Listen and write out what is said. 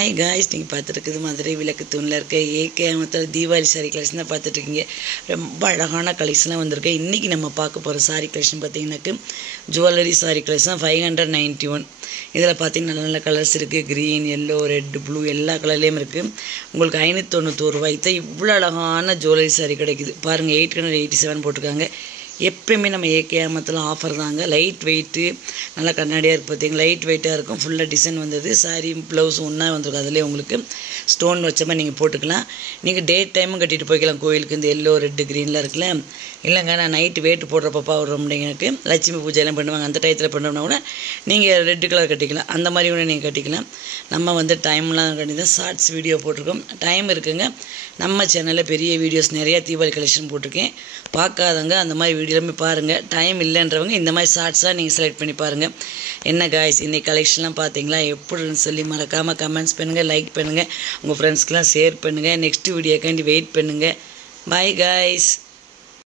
Hi guys, நீங்கள் பார்த்துருக்குது மதுரை விளக்கு தூணில் இருக்க ஏகேமத்தில் தீபாவளி சாரீ கலெக்ஷன் தான் பார்த்துட்ருக்கீங்க. ரொம்ப அழகான கலெக்ஷன்லாம் வந்திருக்கு. இன்றைக்கி நம்ம பார்க்க போகிற சாரீ கலெக்ஷன் பார்த்தீங்கன்னாக்கு ஜுவல்லரி சாரீ கலெக்ஷன் 591. இதில் பார்த்தீங்கன்னா நல்ல நல்ல கலர்ஸ் இருக்குது. க்ரீன், எல்லோ, ரெட், ப்ளூ எல்லா கலர்லேயும் இருக்குது. உங்களுக்கு 591 ரூபாய்க்கு தான் இவ்வளோ அழகான ஜுவல்லரி சாரீ கிடைக்குது. பாருங்கள், 887 போட்டிருக்காங்க. எப்பயுமே நம்ம ஏகேமத்தில் ஆஃபர் தாங்க. லைட் வெயிட்டு, நல்லா கண்ணாடியாக இருக்குது பார்த்தீங்களா, லைட் வெயிட்டாக இருக்கும். ஃபுல்லாக டிசைன் வந்தது. சாரீ ப்ளவுஸ் ஒன்றா வந்துருக்கும். அதிலே உங்களுக்கு ஸ்டோன் வச்ச மாதிரி நீங்கள் போட்டுக்கலாம். நீங்கள் டே டைமும் கட்டிட்டு போய்க்கலாம் கோயிலுக்கு. இந்த எல்லோ, ரெட்டு, க்ரீனில் இருக்குல்ல. இல்லைங்க, நான் நைட்டு வெயிட்டு போடுறப்பப்பா எனக்கு லட்சுமி பூஜையெல்லாம் பண்ணுவாங்க, அந்த டயத்தில் பண்ணோம்னா கூட நீங்கள் ரெட்டு கலர் கட்டிக்கலாம். அந்த மாதிரி கூட நீங்கள் கட்டிக்கலாம். நம்ம வந்து டைம்லாம் கட்டி தான் ஷார்ட்ஸ் வீடியோ போட்டிருக்கோம். டைம் இருக்குங்க. நம்ம சேனலில் பெரிய வீடியோஸ் நிறையா தீபாவளி கலெக்ஷன் போட்டிருக்கேன். பார்க்காதவங்க அந்த மாதிரி வீடியோலுமே பாருங்கள். டைம் இல்லைன்றவங்க இந்த மாதிரி ஷார்ட்ஸாக நீங்கள் செலக்ட் பண்ணி பாருங்கள். என்ன காய்ஸ், இன்றைக்கி கலெக்ஷன்லாம் பார்த்தீங்களா எப்படின்னு சொல்லி மறக்காமல் கமெண்ட்ஸ் பண்ணுங்கள், லைக் பண்ணுங்கள், உங்கள் ஃப்ரெண்ட்ஸ்க்கெலாம் ஷேர் பண்ணுங்கள். நெக்ஸ்ட் வீடியோக்காண்டி வெயிட் பண்ணுங்கள். Bye guys.